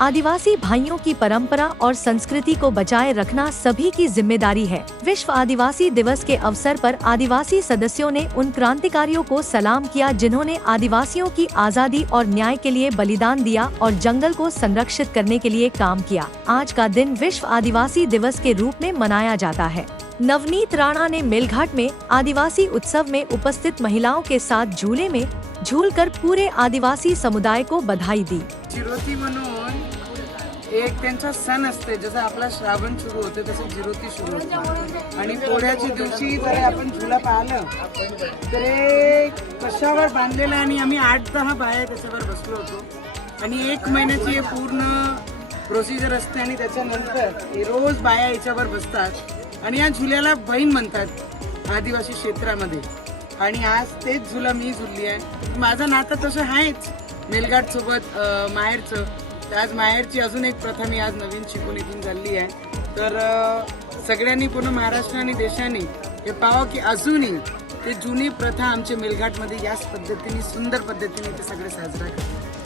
आदिवासी भाइयों की परंपरा और संस्कृति को बचाए रखना सभी की जिम्मेदारी है। विश्व आदिवासी दिवस के अवसर पर आदिवासी सदस्यों ने उन क्रांतिकारियों को सलाम किया जिन्होंने आदिवासियों की आजादी और न्याय के लिए बलिदान दिया और जंगल को संरक्षित करने के लिए काम किया। आज का दिन विश्व आदिवासी दिवस के रूप में मनाया जाता है। नवनीत राणा ने मेलघाट में आदिवासी उत्सव में उपस्थित महिलाओं के साथ झूले में झूलकर पूरे आदिवासी समुदाय को बधाई दी। चिरोती म्हणून एक त्यांचा सण असते, जसं आपला श्रावण सुरू होते तसं चिरोती सुरू होते आणि पोळ्याच्या दिवशी जर आपण झुला पाहिलं तर कशावर बांधलेला आणि आम्ही 8-10 बाया त्याच्यावर बसलो होतो आणि 1 महिन्याची हे पूर्ण प्रोसिजर असते आणि त्याच्यानंतर रोज बाया याच्यावर बसतात आणि या झुल्याला बहीण म्हणतात आदिवासी क्षेत्रामध्ये। आणि आज तेच झुला मी झुलली आहे। माझं नातं तसं आहेच मेलघाट सोबत माहेरचं। तर आज माहेरची अजून एक प्रथा मी आज नवीन शिकून इथून चालली आहे। तर सगळ्यांनी पूर्ण महाराष्ट्र आणि देशाने हे पाहावं की अजूनही ते जुनी प्रथा आमच्या मेलघाटमध्ये याच पद्धतीने सुंदर पद्धतीने ते सगळे साजरा करतात।